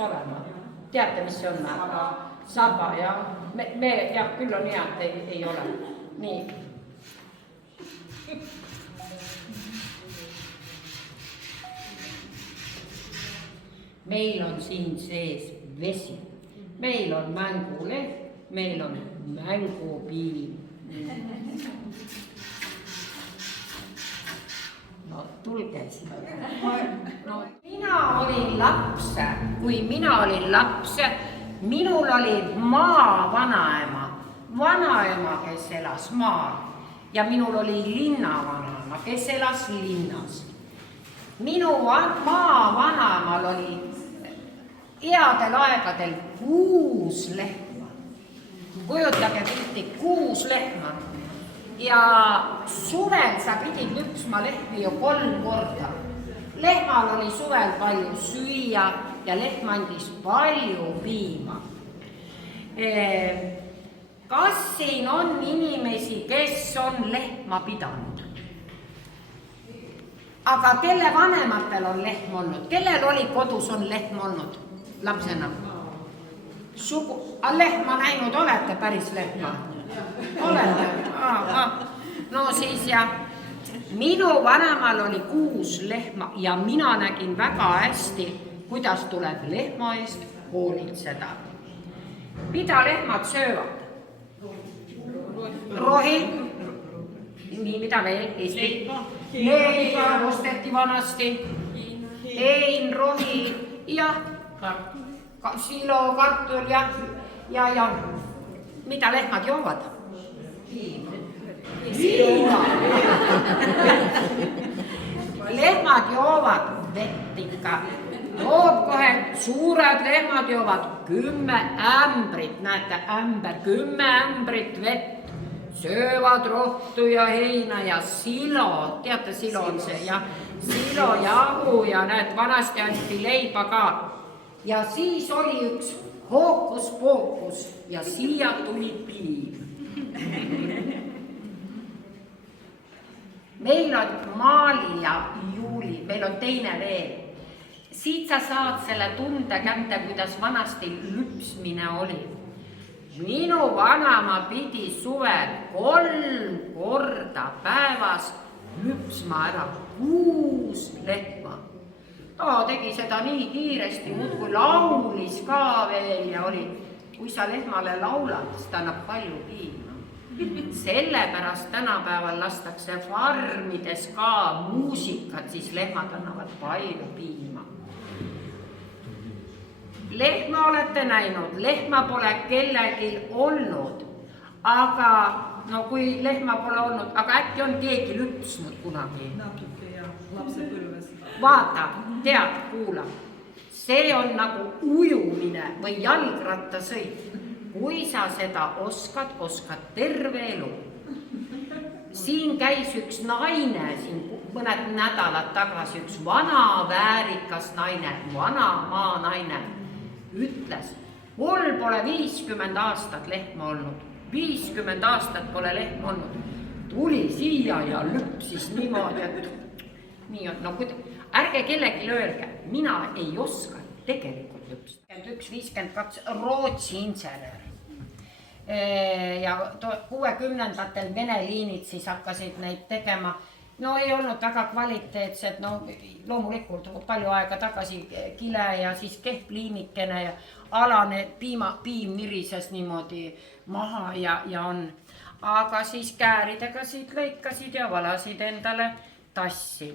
olema. Teate, mis see on? Saba ja me ja küll on hea, et ei ole. Nii. Meil on siin sees vesi. Meil on mänguleht, meil on mängupiim. No tulge siia. No, mina olin laps, kui mina olin laps, minul oli maavanaema, vanaema, kes elas maal ja minul oli linnavanaema, kes elas linnas. Minu maavanaemal oli headel aegadel 6 lehma. Kujutage pilti, 6 lehma. Ja suvel sa pidid lüpsma lehmi ju 3 korda. Lehmal oli suvel palju süüa ja lehm andis palju piima. Kas siin on inimesi, kes on lehma pidanud? Aga kelle vanematel on lehm olnud? Kellel oli kodus on lehm olnud lapsena? Lehma näinud olete, päris lehma? Olete? No siis ja minu vanemal oli 6 lehma ja mina nägin väga hästi, kuidas tuleb lehma eest hoolitseda. Mida lehmad söövad? Rohi. Nii, mida veel? Leiba osteti vanasti. Hein, rohi ja silo, kartul ja mida lehmad joovad? Viina. Lehmad joovad vett ikka. Joob kohe, suured lehmad joovad 10 ämbrit, näete, 10 ämbrit vett. Söövad rohtu ja heina ja silo, teate, silo on see, ja silo jahu ja näed, vanasti anti leiba ka. Ja siis oli üks hookus-pookus ja siia tuli piim. Meil on Maali ja Juuli, meil on teine veel. Siit sa saad selle tunde kätte, kuidas vanasti lüpsmine oli. Minu vanaema pidi suvel 3 korda päevas lüpsma ära 6 lehma. Ta tegi seda nii kiiresti, muudkui laulis ka veel ja oli, kui sa lehmale laulad, siis ta annab palju piima. Sellepärast tänapäeval lastakse farmides ka muusikat, siis lehmad annavad palju piima. Lehma olete näinud, lehma pole kellelgi olnud, aga no kui lehma pole olnud, aga äkki on keegi lüpsnud kunagi? Natuke ja lapsepõlves. Vaata, tead, kuula, see on nagu ujumine või jalgrattasõit. Kui sa seda oskad terve elu. Siin käis üks naine, siin mõned nädalad tagasi, üks vana väärikas naine, vana maanaine, ütles, mul pole 50 aastat lehma olnud, 50 aastat pole lehma olnud. Tuli siia ja lüpsis niimoodi, et nii on, no ärge kellegi öelge, mina ei oska tegelikult lüpsida. 51-52 Rootsi insener. Ja 60-ndatel Vene liinid siis hakkasid neid tegema. No ei olnud väga kvaliteetsed, no loomulikult palju aega tagasi kile ja siis kehv liimikene ja alane piim nirises niimoodi maha ja on. Aga siis kääridega siit lõikasid ja valasid endale tassi.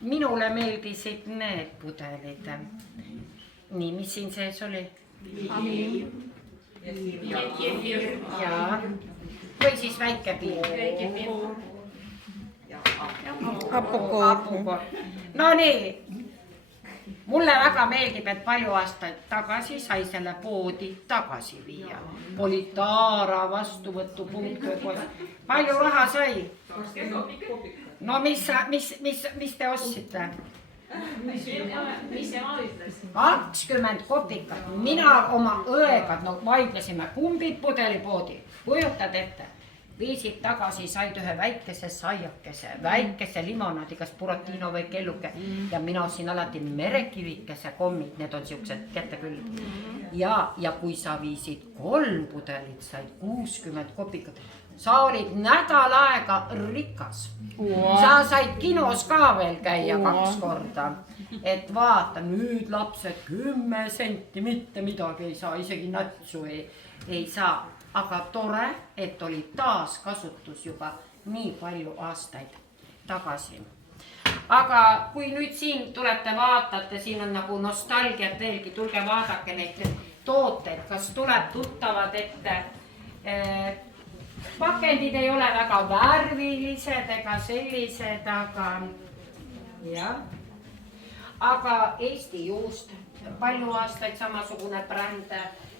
Minule meeldisid need pudelid. Nii, mis siin sees oli? Ja või siis väike piim. Hapukoor. No nii, mulle väga meeldib, et palju aastaid tagasi sai selle poodi tagasi viia. Politaara vastuvõtupunkt. Palju raha sai? No mis te ostsite? Mis see vaidles? 20 kopikat. Mina oma õega vaidlesime, kumbid pudelipoodi. Kujutad ette? viisid tagasi, said ühe väikese saiakese, väikese limonaadi, kas Buratino või kelluke ja mina ostsin alati merekivikese kommid, need on siuksed, teate küll. Ja kui sa viisid 3 pudelit, said 60 kopikat, sa olid nädal aega rikas. Sa said kinos ka veel käia 2 korda, et vaata nüüd lapsed 10 senti, mitte midagi ei saa, isegi natsu ei saa. Aga tore, et oli taaskasutus juba nii palju aastaid tagasi. Aga kui nüüd siin tulete vaatate, siin on nagu nostalgiat veelgi, tulge vaadake neid tooteid, kas tuleb tuttavad ette. Pakendid ei ole väga värvilised ega sellised, aga Eesti juust, palju aastaid samasugune bränd,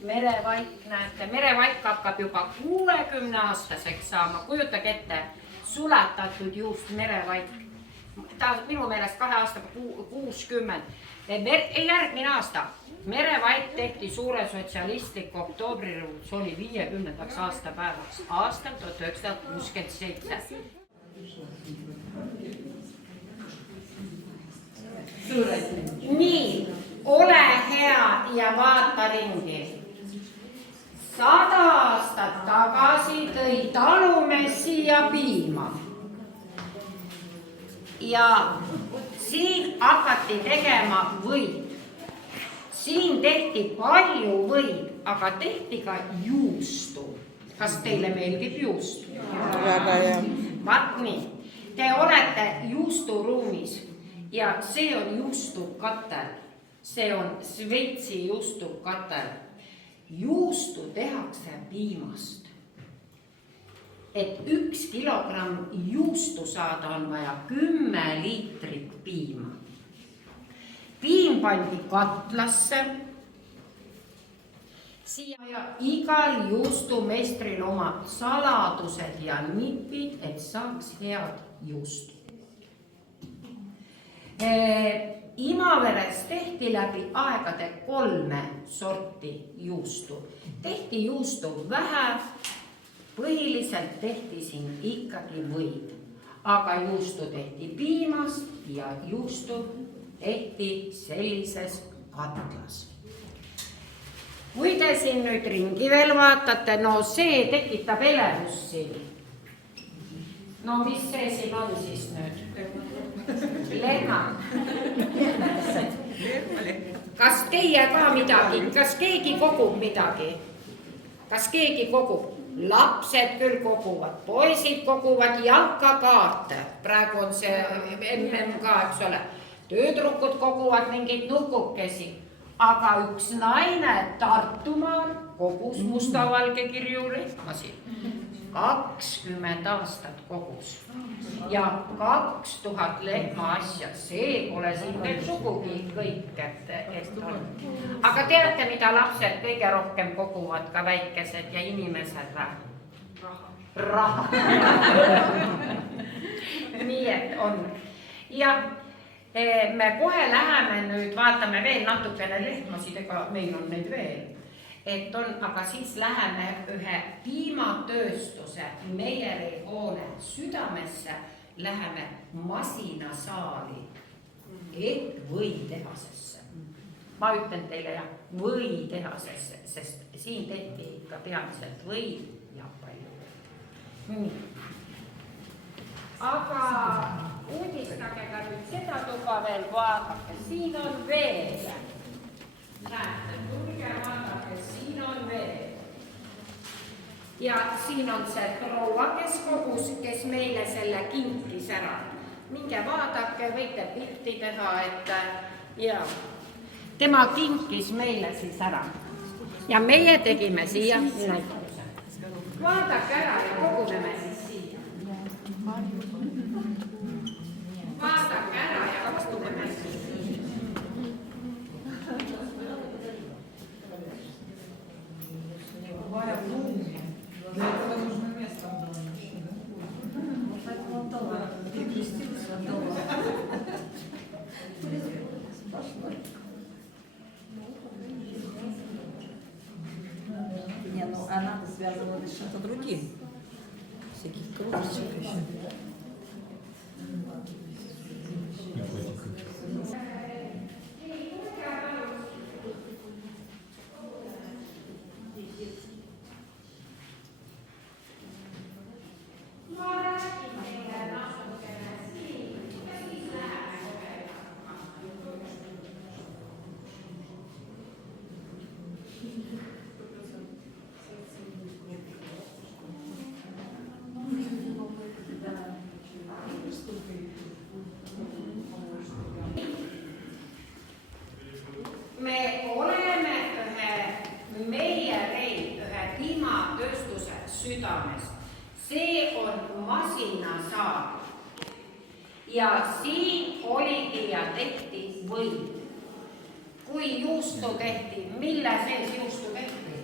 Merevaik, näete, Merevaik hakkab juba 60-aastaseks saama, kujutage ette, sulatatud juust Merevaik. Ta minu meelest 2 aastaga 60. Järgmine aasta Merevaik tehti suure sotsialistliku oktoobrirevolutsiooni 50. aastapäevaks aastal 1967. Nii, ole hea ja vaata ringi. 100 aastat tagasi tõi talumees siia piima. Ja siin hakati tegema võid. Siin tehti palju võid, aga tehti ka juustu. Kas teile meeldib juust? Väga hea. Vaat nii, te olete juusturuumis ja see on juustukatel. See on Šveitsi juustukatel. Juustu tehakse piimast. Et 1 kilogramm juustu saada on vaja 10 liitrit piima. Piim pandi katlasse. Siia ja igal juustumeistril oma saladused ja nipid, et saaks head juustu. Imaveres tehti läbi aegade 3 sorti juustu. Tehti juustu vähe, põhiliselt tehti siin ikkagi võid. Aga juustu tehti piimast ja juustu tehti sellises katlas. Kui te siin nüüd ringi veel vaatate, no see tekitab elevust siin. No mis see siin on siis nüüd? Lehmad. Kas teie ka midagi, kas keegi kogub midagi? Kas keegi kogub? Lapsed küll koguvad, poisid koguvad jalkakaarte. Praegu on see MM ka, eks ole. Töötrukud koguvad mingeid nuhkukesi. Aga üks naine Tartumaal kogus mustavalge kirju lehmasid. 20 aastat kogus ja 2000 lehma asja, see pole siin veel sugugi kõik, et on. Aga teate, mida lapsed kõige rohkem koguvad, ka väikesed ja inimesed? Raha. Nii et on. Ja me kohe läheme nüüd, vaatame veel natukene lehmasid, ega meil on neid veel. Et on, aga siis läheme ühe piimatööstuse Meieri hoone südamesse, läheme masinasaali ehk võitehasesse. Ma ütlen teile jah, võitehasesse, sest siin tehti ikka peamiselt võid ja palju. Aga uudistage ka nüüd seda tuba veel, vaadake, siin on veel. Näete, tulge vaadake, siin on veel. Ja siin on see proua, kes kogus, kes meile selle kinkis ära. Minge vaadake, võite pilti teha, et ja tema kinkis meile siis ära. Ja meie tegime siia näituse. Vaadake ära ja koguneme siis siia. Vaadake ära ja koguneme siis siia. Vaja ruumi. Для этого нужно место. Не, ну она связана с чем-то другим. Me oleme ühe piimatööstuse südames. See on masinasaar. Ja siin oligi ja tehti võid. Kui juustu tehti, mille sees juustu tehti?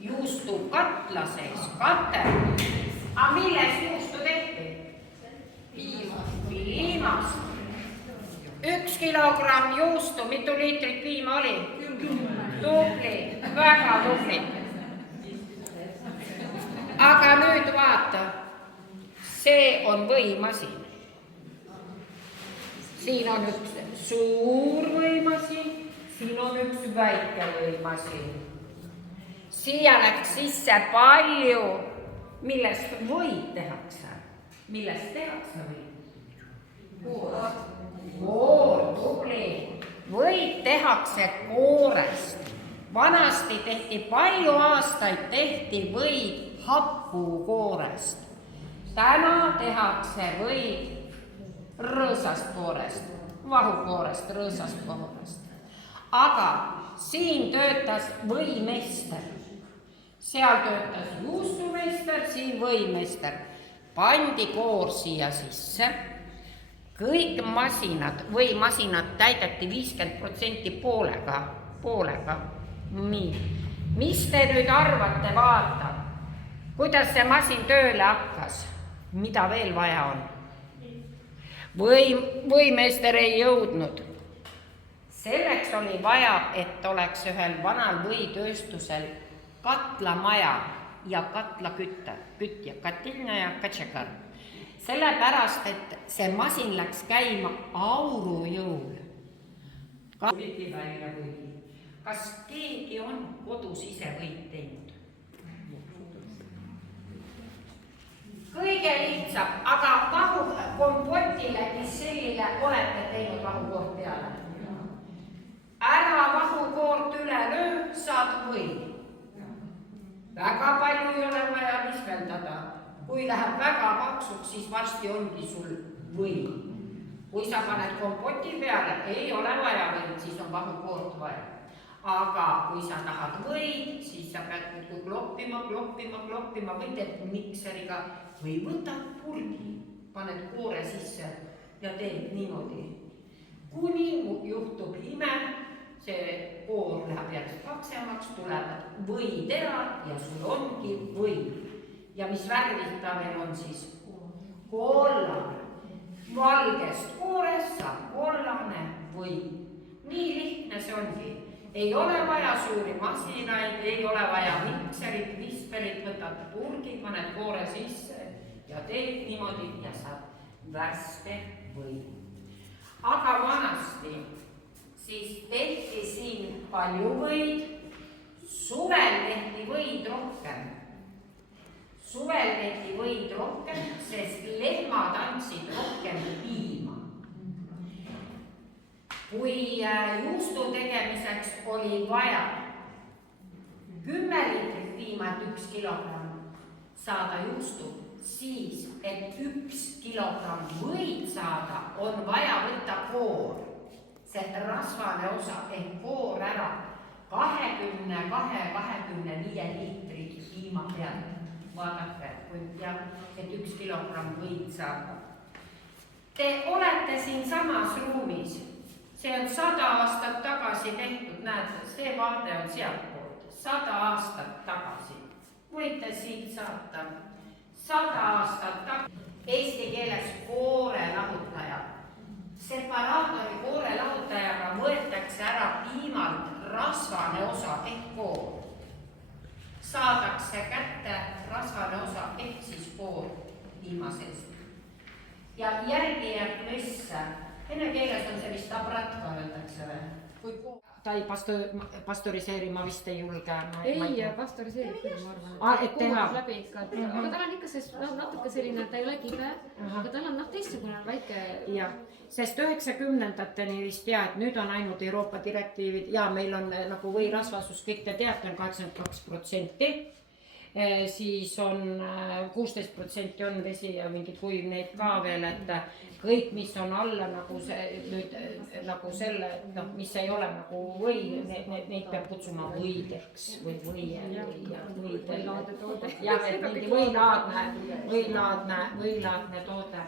Juustu katla sees, katel. Aga milles juustu tehti? Piimas. 1 kilogramm juustu, mitu liitrit piima oli? Tubli, väga tubli. Aga nüüd vaata, see on võimasin. Siin on üks suur võimasin, siin on üks väike võimasin. Siia läks sisse palju, millest võid tehakse. Millest tehakse võid? Koor, tubli. Võid tehakse koorest. Vanasti tehti, palju aastaid tehti võid hapukoorest. Täna tehakse võid rõõsast koorest, vahukoorest, rõõsast koorest. Aga siin töötas võimeister. Seal töötas juustumeister, siin võimeister. Pandi koor siia sisse. Kõik masinad, võimasinad täideti 50% poolega. Nii. Mis te nüüd arvate, vaata, kuidas see masin tööle hakkas? Mida veel vaja on? Võimeister ei jõudnud. Selleks oli vaja, et oleks ühel vanal võitööstusel katlamaja ja katlakütja, katilna ja katšekar. Sellepärast, et see masin läks käima aurujõul. Kas keegi on kodus ise võid teinud? Kõige lihtsam, aga vahukompotile, mis sellile olete teinud vahukoort peale. Ära vahukoort üle löö, saad või. Väga palju ei ole vaja viskeldada. Kui läheb väga paksuks, siis varsti ongi sul või. Kui sa paned kompoti peale, ei ole vaja võid, siis on vahukoort vaja. Aga kui sa tahad võid, siis sa pead nüüd kloppima või teed mikseriga või võtad purgi, paned koore sisse ja teed niimoodi. Kuni juhtub ime, see koor läheb järjest paksemaks, tulevad võiterad ja sul ongi võid. Ja mis värvid ta veel on siis? Kollane. Valgest koorest saab kollane või. Nii lihtne see ongi. Ei ole vaja suuri masinaid, ei ole vaja mikserit, visperit, võtad purgi, paned koore sisse ja teed niimoodi ja saad värske või. Aga vanasti siis tehti siin palju võid, suvel tehti võid rohkem. Suvel tehti võid rohkem, sest lehmad andsid rohkem piima. Kui juustu tegemiseks oli vaja 10 liitrit piima, et 1 kilogramm saada juustu, siis, et 1 kilogramm võid saada, on vaja võtta koor. See rasvane osa ehk koor ära 22-25 liitri piima peale. Vaadake, et 1 kilogramm võid saada. Te olete siin samas ruumis. See on 100 aastat tagasi tehtud, näete, see vaade on sealtpoolt. 100 aastat tagasi. Võite siit saata. 100 aastat tagasi. Eesti keeles koorelahutaja. Separaatori koorelahutajaga võetakse ära piimalt rasvane osa ehk koor. saadakse kätte rasvane osa ehk siis pool ilma seest. Ja järgi jääb klõsse. Vene keeles on see vist abratka öeldakse või? Ta ei pastöriseeri, ma vist ei julge. Ei, pastöriseerib küll, ma arvan. Et teha. Läbi ikka. Aga tal on ikka see natuke selline, ta ei ole kibe, aga tal on teistsugune väike. Ja, sest 90-ndateni vist et nüüd on ainult Euroopa direktiivid ja meil on nagu võirasvasus, kõik te teate, on 82%. Siis on 16% on vesi ja mingid kuivneid ka veel, et kõik, mis on alla nagu see nüüd nagu selle, noh, mis ei ole nagu või, neid peab kutsuma võideks või võidel. Ja, et mingi võilaadne toode.